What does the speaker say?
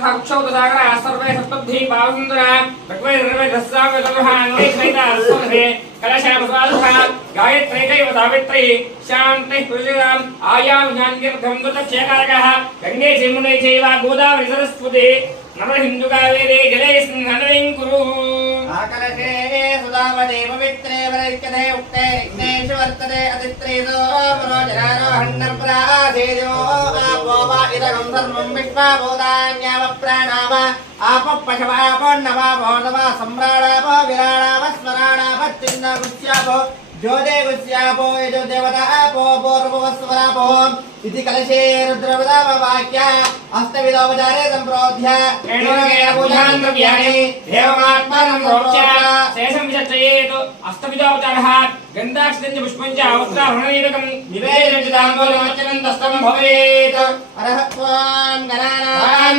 सागर सर्वे सप्तब्धि पावसुंदरा भगवे सर्वे दस्सावे तदुहान्वे सहिता अस्महे कलशामस्वादुहा गायत्री कैव सावित्री शान्ति प्रजराम आयाम ज्ञानकीर्घं दुतक्षेकारकः गंगे यमुने चैव गोदावरी सरस्वती नमहिन्दुकावेरे जले स्नानं कुरु आकलशे सुदावदे पवित्रे वरैक्यते उक्ते यज्ञेषु वर्तते अतित्रेदो मनोजनारोहण्णप्रासेजो आपो वा इदगं सर्वं विश्वाभूतान्यावप्राणाव आपः पशवापोन्नवापोर्णवा सम्राणाव विराणाव स्मराणावच्चिन्नगुस्यापो ज्योते गुस्यापो यजो देवता आपो पूर्ववस्वरापो इति कलशे रुद्रवदामवाक्य अष्टविधोपचारे सम्प्रोध्य एणोकेन पूजां द्रव्याणि देवमात्मानं प्रोच्य शेषं विचर्चयेत् अष्टविधोपचारः गन्धाक्षतं पुष्पं च वस्त्राभरणयुक्तं निवेदयताम्बूलमर्चनं दस्तं भवेत् अरहत्वां गणानां